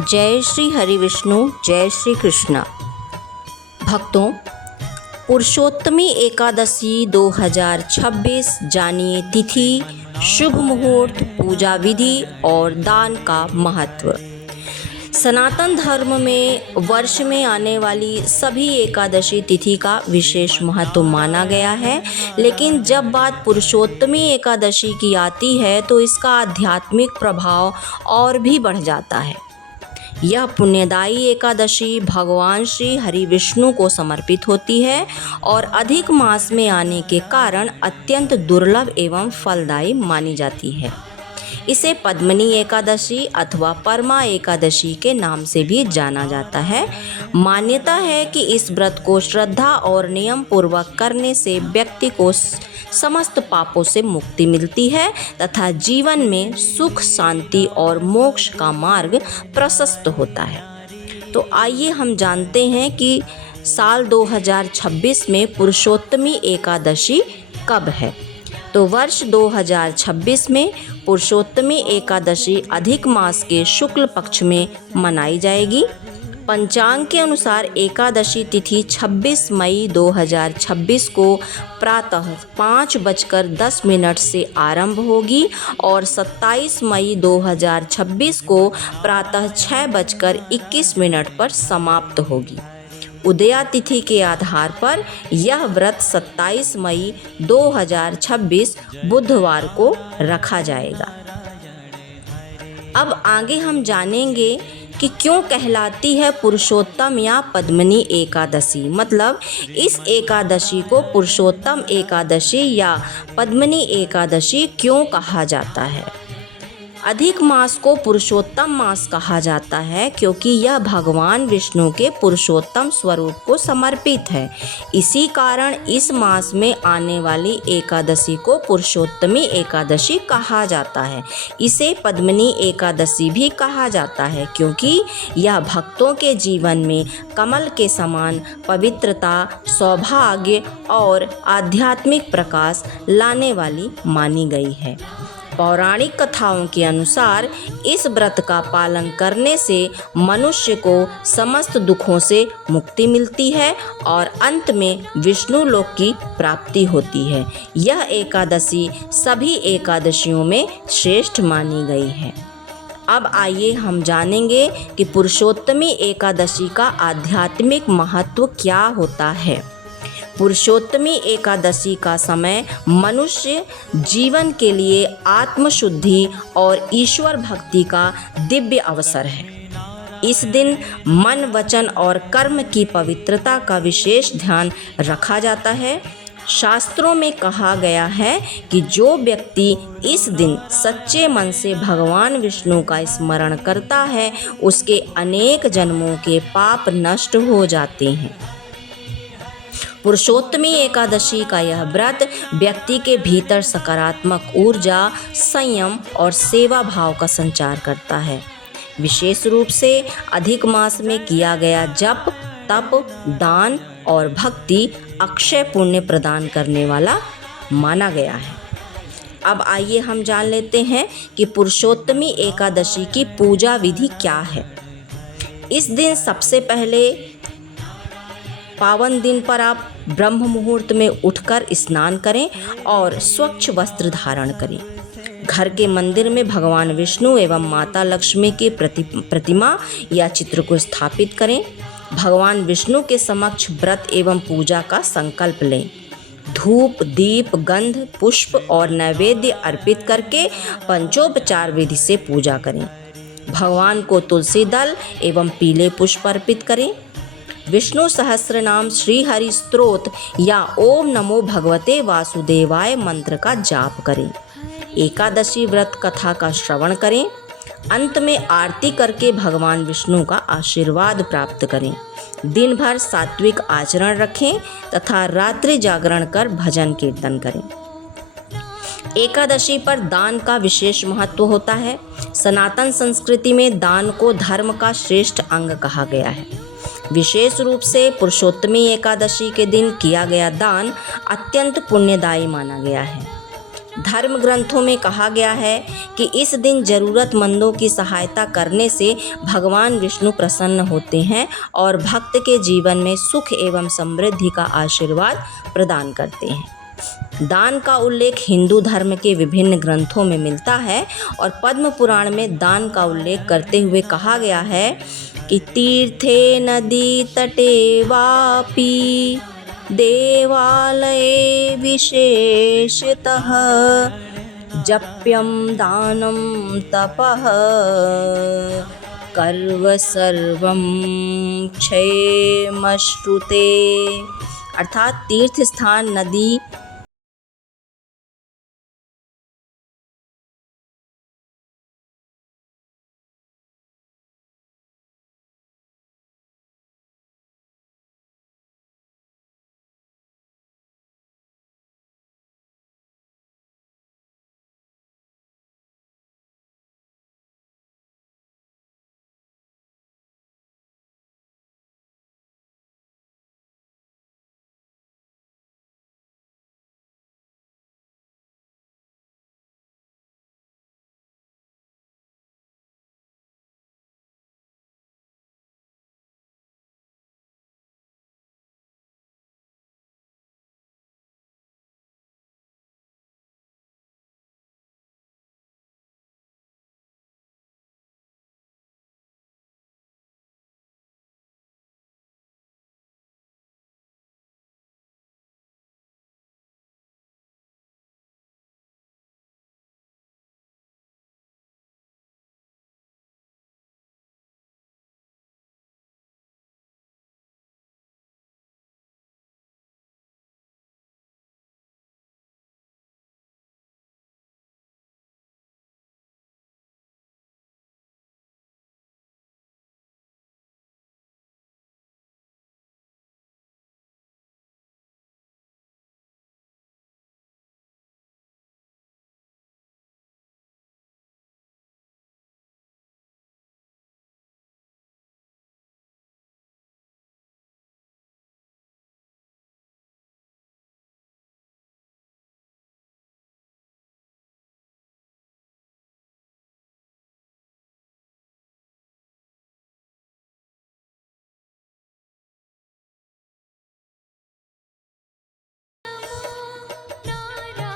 जय श्री हरि विष्णु, जय श्री कृष्णा। भक्तों, पुरुषोत्तमी एकादशी 2026 जानिए तिथि, शुभ मुहूर्त, पूजा विधि और दान का महत्व। सनातन धर्म में वर्ष में आने वाली सभी एकादशी तिथि का विशेष महत्व माना गया है, लेकिन जब बात पुरुषोत्तमी एकादशी की आती है तो इसका आध्यात्मिक प्रभाव और भी बढ़ जाता है। यह पुण्यदायी एकादशी भगवान श्री हरि विष्णु को समर्पित होती है और अधिक मास में आने के कारण अत्यंत दुर्लभ एवं फलदायी मानी जाती है। इसे पद्मिनी एकादशी अथवा परमा एकादशी के नाम से भी जाना जाता है। मान्यता है कि इस व्रत को श्रद्धा और नियम पूर्वक करने से व्यक्ति को समस्त पापों से मुक्ति मिलती है तथा जीवन में सुख, शांति और मोक्ष का मार्ग प्रशस्त होता है। तो आइए हम जानते हैं कि साल 2026 में पुरुषोत्तमी एकादशी कब है। तो वर्ष 2026 में पुरुषोत्तमी एकादशी अधिक मास के शुक्ल पक्ष में मनाई जाएगी। पंचांग के अनुसार एकादशी तिथि 26 मई 2026 को प्रातः 5:10 से आरंभ होगी और 27 मई 2026 को प्रातः 6:21 पर समाप्त होगी। उदया तिथि के आधार पर यह व्रत 27 मई 2026 बुधवार को रखा जाएगा। अब आगे हम जानेंगे कि क्यों कहलाती है पुरुषोत्तम या पद्मिनी एकादशी, मतलब इस एकादशी को पुरुषोत्तम एकादशी या पद्मिनी एकादशी क्यों कहा जाता है। अधिक मास को पुरुषोत्तम मास कहा जाता है क्योंकि यह भगवान विष्णु के पुरुषोत्तम स्वरूप को समर्पित है। इसी कारण इस मास में आने वाली एकादशी को पुरुषोत्तमी एकादशी कहा जाता है। इसे पद्मिनी एकादशी भी कहा जाता है क्योंकि यह भक्तों के जीवन में कमल के समान पवित्रता, सौभाग्य और आध्यात्मिक प्रकाश लाने वाली मानी गई है। पौराणिक कथाओं के अनुसार इस व्रत का पालन करने से मनुष्य को समस्त दुखों से मुक्ति मिलती है और अंत में विष्णु लोक की प्राप्ति होती है। यह एकादशी सभी एकादशियों में श्रेष्ठ मानी गई है। अब आइए हम जानेंगे कि पुरुषोत्तमी एकादशी का आध्यात्मिक महत्व क्या होता है। पुरुषोत्तमी एकादशी का समय मनुष्य जीवन के लिए आत्मशुद्धि और ईश्वर भक्ति का दिव्य अवसर है। इस दिन मन, वचन और कर्म की पवित्रता का विशेष ध्यान रखा जाता है। शास्त्रों में कहा गया है कि जो व्यक्ति इस दिन सच्चे मन से भगवान विष्णु का स्मरण करता है उसके अनेक जन्मों के पाप नष्ट हो जाते हैं। पुरुषोत्तमी एकादशी का यह व्रत व्यक्ति के भीतर सकारात्मक ऊर्जा, संयम और सेवा भाव का संचार करता है। विशेष रूप से अधिक मास में किया गया जप, तप, दान और भक्ति अक्षय पुण्य प्रदान करने वाला माना गया है। अब आइए हम जान लेते हैं कि पुरुषोत्तमी एकादशी की पूजा विधि क्या है। इस दिन सबसे पहले पावन दिन पर आप ब्रह्म मुहूर्त में उठकर स्नान करें और स्वच्छ वस्त्र धारण करें। घर के मंदिर में भगवान विष्णु एवं माता लक्ष्मी की प्रतिमा या चित्र को स्थापित करें। भगवान विष्णु के समक्ष व्रत एवं पूजा का संकल्प लें। धूप, दीप, गंध, पुष्प और नैवेद्य अर्पित करके पंचोपचार विधि से पूजा करें। भगवान को तुलसी दल एवं पीले पुष्प अर्पित करें। विष्णु सहस्त्र नाम श्री हरि स्तोत्र या ओम नमो भगवते वासुदेवाय मंत्र का जाप करें। एकादशी व्रत कथा का श्रवण करें। अंत में आरती करके भगवान विष्णु का आशीर्वाद प्राप्त करें। दिन भर सात्विक आचरण रखें तथा रात्रि जागरण कर भजन कीर्तन करें। एकादशी पर दान का विशेष महत्व होता है। सनातन संस्कृति में दान को धर्म का श्रेष्ठ अंग कहा गया है। विशेष रूप से पुरुषोत्तमी एकादशी के दिन किया गया दान अत्यंत पुण्यदायी माना गया है। धर्म ग्रंथों में कहा गया है कि इस दिन ज़रूरतमंदों की सहायता करने से भगवान विष्णु प्रसन्न होते हैं और भक्त के जीवन में सुख एवं समृद्धि का आशीर्वाद प्रदान करते हैं। दान का उल्लेख हिंदू धर्म के विभिन्न ग्रंथों में मिलता है और पद्म पुराण में दान का उल्लेख करते हुए कहा गया है कि तीर्थे नदी तटे वापि देवालये विशेषतः जप्यं दानं तपः कर्व सर्वं क्षयमश्नुते। अर्थात तीर्थ स्थान, नदी,